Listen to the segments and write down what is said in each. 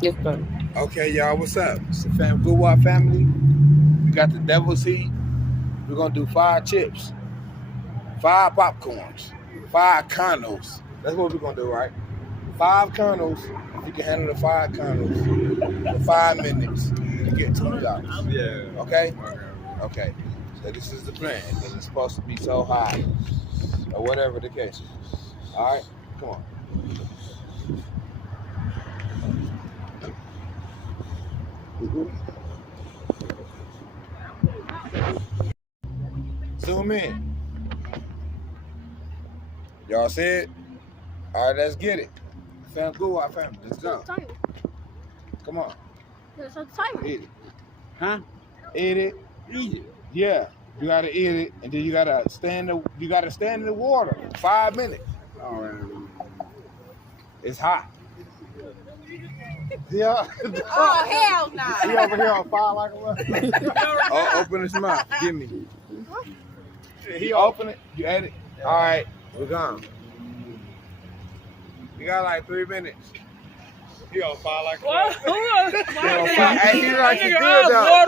Yes, sir. Okay, y'all, what's up? It's the Good Walk family. We got the devil's heat. We're gonna do 5 chips, 5 popcorns, 5 kernels. That's what we're gonna do, right? 5 kernels. If you can handle the 5 kernels for 5 minutes, you get $20. Yeah. Okay? Okay. So this is the plan, because it's supposed to be so high. Or whatever the case is. Alright? Come on. Zoom in. Y'all see it? Alright, let's get it. Good Walk family. Let's go. Come on. That's a timer. Eat it. Huh? Eat it. Eat it. Yeah. You gotta eat it, and then you gotta stand in the water 5 minutes. All right. It's hot. Yeah. Oh, hell no. He over here on fire like a motherfucker. Oh, open his mouth. Give me. He open it. You ate it. All right. We're gone. You got like 3 minutes. He on fire like a What? motherfucker. Hey, he like it good though.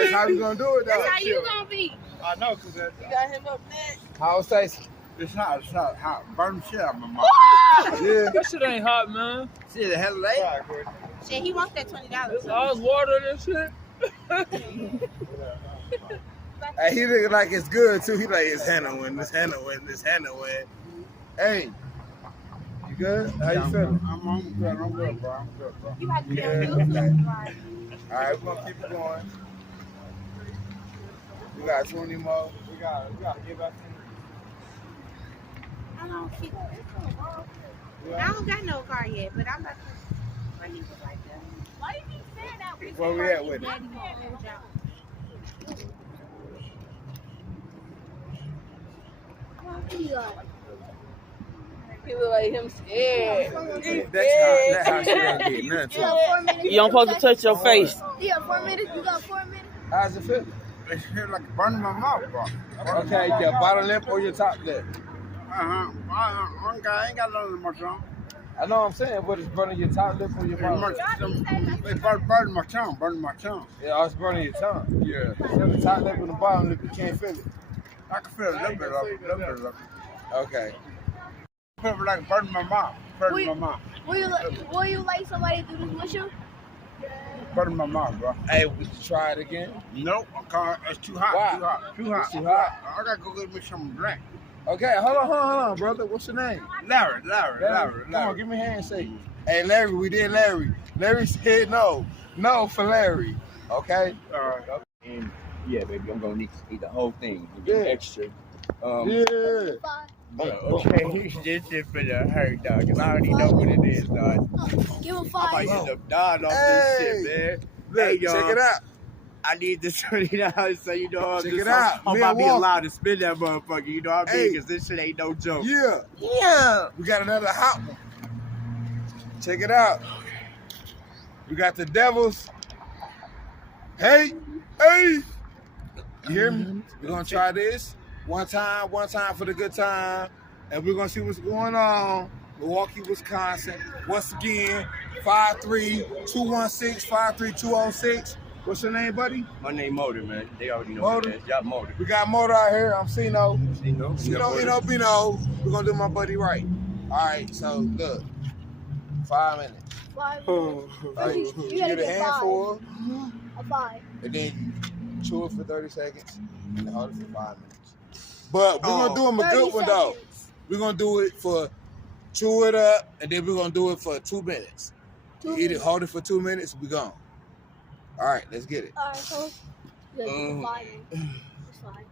That's how you gonna do it though. That's how you gonna be. I know, cause that's, You got him up next. How it tastes? it's hot hot. Burn the shit out of my mouth. Yeah. That shit ain't hot, man. Shit, the hell late. Shit, he wants that $20. It's all water and shit. Hey, he looking like it's good too. He like it's handling. Hey, you good? How you feeling? I'm good, bro. I'm good, bro. You have to be Yeah. on YouTube. Right. All right, we're gonna keep it going. We got 20 more. We gotta get back I don't keep. I don't got no car yet, but I'm about to. Where he was like that. Why you keep saying that? Where we at with it? Daddy won't hold y'all. He look like him scared. That's how she gonna get nothing. You don't supposed to touch your face. You got 4 minutes? You got 4 minutes? How's it feel? It feel like burning my mouth, bro. Okay, your bottom lip or your top lip? I ain't got nothing much on. I know what I'm saying, but it's burning your top lip or your bottom lip? It's burning my tongue. Yeah, it's burning your tongue. Yeah. So the top lip and the bottom lip, you can't feel it. I can feel a little bit of it. Okay. I feel like burning my mouth. Will you like somebody to do this with you? Burning my mouth, bro. Hey, would you try it again? Nope, I can't. It's too hot. Why? Too hot. It's too hot. I gotta go get me some drink. Okay, hold on, brother. What's your name? Larry. Come on, give me a handshake. Hey, Larry, we did Larry. Larry said no. No for Larry. Okay? And yeah, baby, I'm gonna need to eat the whole thing. Get extra. Yeah. Okay, this shit finna hurt, dog. Cause I already know what it is, dog. Give him I 5. might end up dying off this shit, man. Look, Hey, y'all. check it out. I need this $20 so you know Check it out. I'm about to be Milwaukee. allowed to spend that motherfucker. You know what I mean? Cause this shit ain't no joke. Yeah. We got another hot one. Check it out. We got the Devils. Hey. You hear me? We're gonna try this. One time for the good time. And we're gonna see what's going on. Milwaukee, Wisconsin. Once again, 53216-53206. What's your name, buddy? My name Motor, man. They already know Motor? what it is. Y'all Motor. We got Motor out here. I'm Cino. Cino, Bino. We're gonna do my buddy right. All right, so look. 5 minutes. 5 All right, you get a handful, A 5. and then you chew it for 30 seconds, and then hold it for 5 minutes. But we're gonna do them a good one though. We're gonna do it for chew it up, and then we're gonna do it for 2 minutes. Eat it, hold it for 2 minutes, we gone. All right, let's get it. All right, so let's do 5 minutes. It's fine.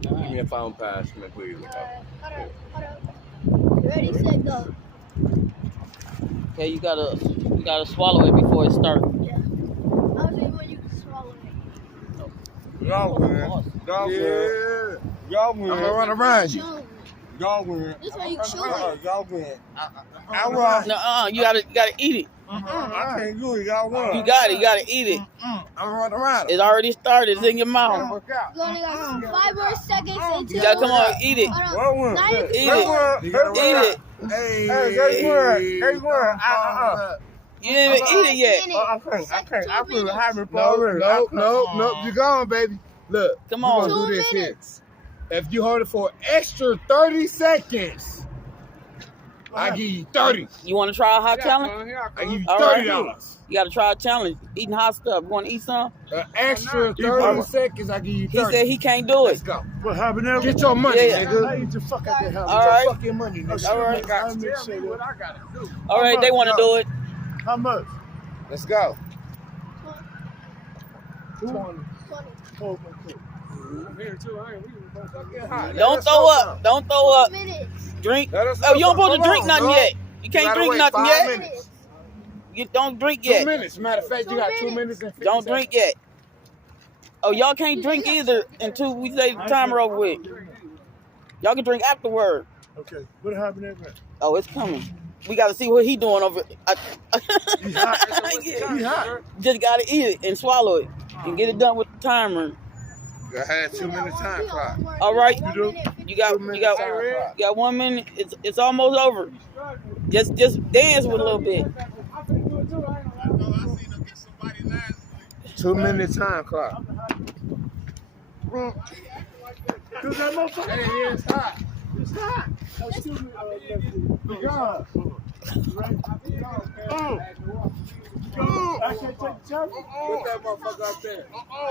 Give me a phone pass, man, please. Hold up. You ready, set, go. Okay, you gotta swallow it before it starts. Yeah. I was saying when you can swallow it. Y'all win. Y'all win. I'm gonna run around you. Y'all win. This way you chew it. Y'all win. I run. No, you gotta eat it. I can't do it. Y'all win. You gotta eat it. I'm gonna run around. It already started. It's in your mouth. You only got 5 more seconds until. You gotta come on, eat it. Hold on. Y'all win. Now you Eat can it. chew You gotta Eat run it. out. Hey, Hey, one. You didn't even eat it yet. I can't. I feel having No. You gone, baby. Look. Come we on. gonna do 2 this here. minutes. If you hold it for an extra 30 seconds, I give you 30. You want to try a hot challenge? I give you All right. $30. You got to try a challenge. Eating hot stuff. You want to eat some? An extra 30 seconds, I give you 30. He said he can't do Let's it. go. What happened there? Get your money, Yeah. nigga. I eat the fuck out there. All right. Fuck your money, nigga. All right. Got to tell me what I gotta do. All right, they want to do it. How much? Let's go. 20. Oh, Don't throw up. Don't throw up. Minutes. Drink. Let us Oh, you know don't supposed to something. drink Come nothing on, yet. You can't gotta drink wait nothing 5 yet. minutes. You don't drink 2 yet. minutes. Matter of fact, you got 2 minutes and 50 Don't seconds. drink yet. Oh, y'all can't drink either until we say the timer over with. Y'all can drink afterward. okay. What happened there, man? Oh, it's coming. We got to see what he doing over. He hot. Just got to eat it and swallow it and get it done with the timer. You had 2 minute time clock. All right. Two You got minutes time clock. 1 minute. It's almost over. Just dance with a little bit. 2 minute time clock. Cause that motherfucker. Hey, it's hot. It's hot. Excuse me, God. I can't take the challenge. Put that motherfucker up there.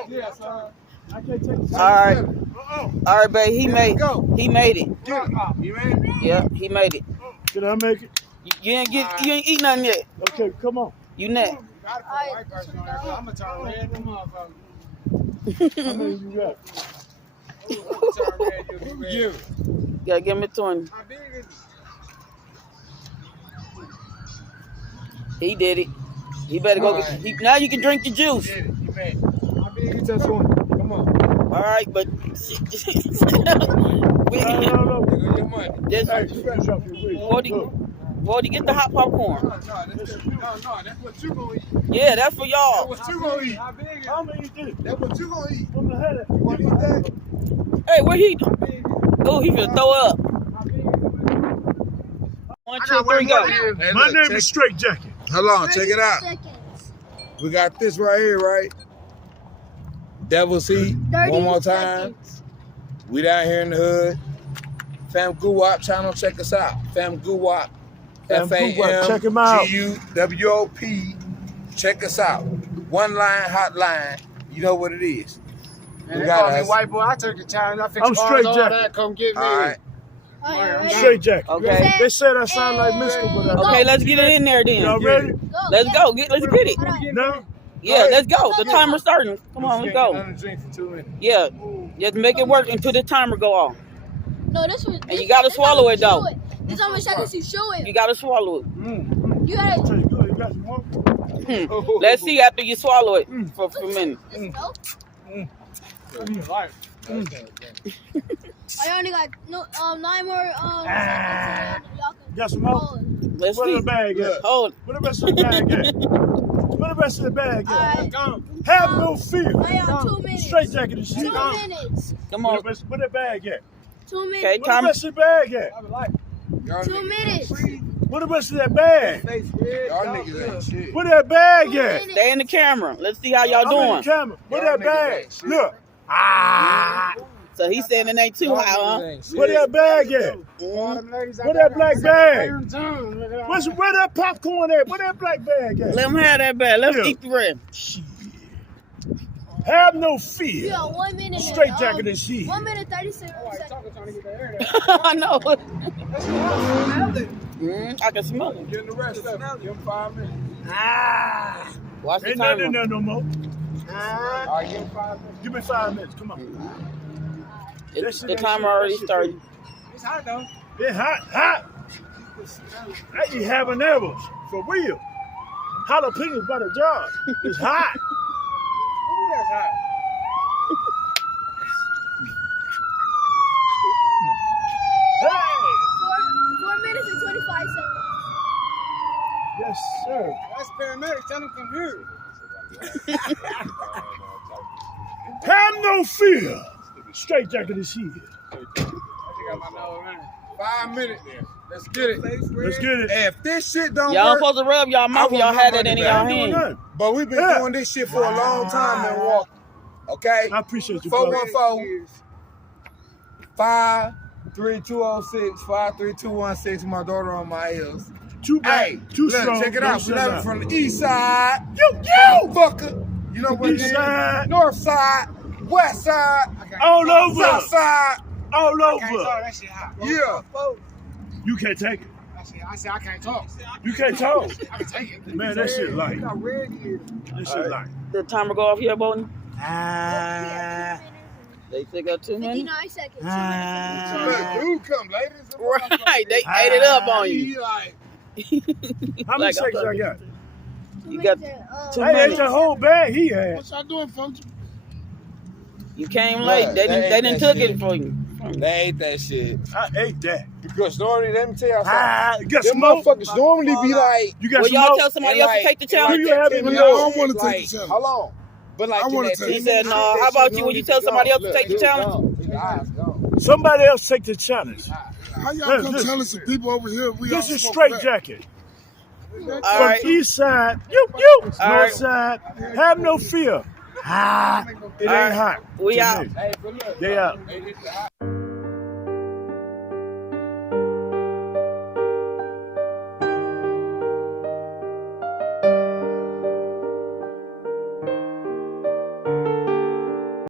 Yes, I can't take the challenge. All right, babe. He made it. You made it? Yeah, he made it. Can I make it? You ain't eat nothing yet. Okay, come on. You next. How many you got? You. Gotta give me 20. He did it. He better go. Right. Now you can drink the juice. You made it. Get that one. Come on. All right, but No. Get your money. just Hey, you better drop your weight. 40, get the hot popcorn. No, that's what you gonna eat. Yeah, that's for That's y'all. what you gonna eat. How many you did? That's what you gonna eat. From the head. You wanna eat that? Hey, where he? Oh, he finna throw up. 1, 2, 3, go. Hey, My look, name check- is Straight Jacket. Hold on, check it out. Seconds. We got this right here, right? Devil's Heat. 30 One more time. seconds. We down here in the hood. Fam Guwop channel, check us out. Fam Guwop. Fam Guwop, check him out. FAMGUWOP. Check us out. One line, hotline. You know what it is. Man, We they got call me us. white boy. I took the challenge. I fixed I'm cars, Straight all Jacket. that. Come get me. All right. All right, ready? Straight Jacket. Okay. They said I sound like Mystical, but I Okay, let's get it in there Y'all then. ready? Go. Let's yeah. go. Let's get it. Hold on. No? Yeah, let's go. The timer's starting. Come on, let's go. Nothing to drink for 2 minutes. Yeah, just make it work until the timer go off. No, this was. And you gotta swallow it, though. This how much seconds you show it. You gotta swallow it. You gotta. Taste good. You got some more? Let's see after you swallow it for a minute. Go. Like, I only got 9 more seconds. And y'all can Got some more? hold. Let's Where see. the bag at? Hold. Where the rest of the bag at? Where the rest of the bag All at? right. Have no fear. I on 2 minutes. Straight Jacket and shit. 2 minutes. Come Where on. the bag at? 2 minutes. Okay, Where the time. rest of the bag at? Y'all 2 niggas minutes. Where the rest of that bag? Y'all niggas ain't shit. Where that bag 2 at? minutes. Stay in the camera. Let's see how y'all I'm in doing. the camera. Where Y'all that niggas bag? ain't shit. Look. Ah. So he's saying it ain't too high, huh? Where that bag at? Where that black bag? Where that popcorn at? Where that black bag at? Let him have that bag. Let's Yeah. eat the rest. Have no You fear. got 1 minute. Straight Jacket and shit. 1 minute 36 seconds. I know. I can smell it. Get the rest of it. Give them 5 minutes. Ah. Watch the Ain't nothing in timer. there no more. All right, give them 5 minutes. Give me 5 minutes. Come on. The timer already started. it's hot though. It's hot, hot. I eat habaneros for real. Jalapenos by the jar. It's hot. Ooh, that's hot. Hey. 4 minutes and 25 seconds. Yes, sir. That's paramedics. Tell them come here. Have no fear. Straight Jacket is here. I think I got my nose running. 5 minutes. Let's get it. Let's get it. If this shit don't Y'all work, supposed to rub y'all mouth. want Y'all my had that money in back. y'all I ain't doing hand. nothing. but we've been doing this shit for a long time in Milwaukee. Okay? I appreciate you, brother. 414-53206, 53216. My daughter on my ears. Too bad. Hey, Too look, strong. check it Don't out. shut Level up. from the east side. You. Fucker. You know what it East is? side. North side, west side, All over. south side. All I can't over. talk. That shit hot. Yeah. You can't take it. I said I can't talk. You can't talk. I can take it. Man, that shit light. That shit light. The timer go off here, Bolton. Ah. They still got 2 minutes. 59 seconds. Look, dude come, ladies. Right, they ate it up on you. He like, How many Like, seconds I'm I got? You got 2 Hey, that's minutes. the whole bag he had. What y'all doing, folks? You came late. They didn't took it for you. they ate that shit. I ate that. Because normally, let me tell y'all something. Ah, you got Them smoke? motherfuckers normally be like, You got Well, y'all smoke? tell somebody and else to take the and challenge. Do you have 10 it? minutes, No, I don't wanna take like, the challenge. How long? But like I wanna in that take 10 He said, minutes, no, that how shit about you when normally you tell be somebody gone. else to take the Look, challenge? dude, gone. His eyes gone. Somebody else take the challenge. How y'all Listen, come listen. telling some people over here we all This is smoke straight crack? jacket. All From right. east side, north right. side. Have no fear. Ah, it ain't right. hot. We to out. me. Hey, but look, They out. they hit the